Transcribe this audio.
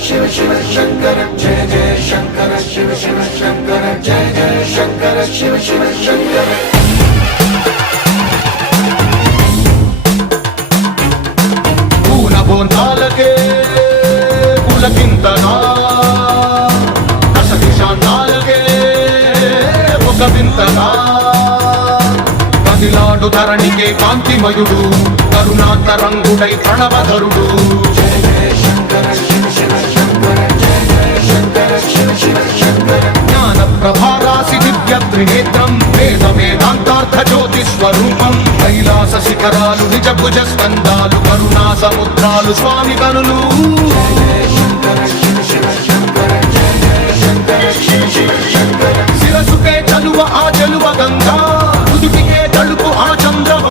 शिव शिव शंकर जय जय शंकर शिव शिव शंकर जय जय शंकर शिव शिव शंकर పూనబోందాలకే పులకింతగా దశదిశాంతాలకే ఒక వింతగా కదిలాడు ధరణికే కాంతిమయుడు కరుణాంతరంగుడై ప్రణవధరుడు జయ జయ శంకర శివ శివ శంకర జయ జయ శంకర శివ శివ శంకర జ్ఞాన ప్రభారాసి దివ్య త్రినేత్రం వేద వేదాంతార్థ జ్యోతి స్వరూపం కైలాస శిఖరాలు నిజ భుజ స్కందాలు కరుణా సముద్రాలు స్వామి కనులు జయ జయ శంకర శివ శివ శంకర జయ జయ శంకర శివ శివ శంకర శిరసుకే చలువ ఆచ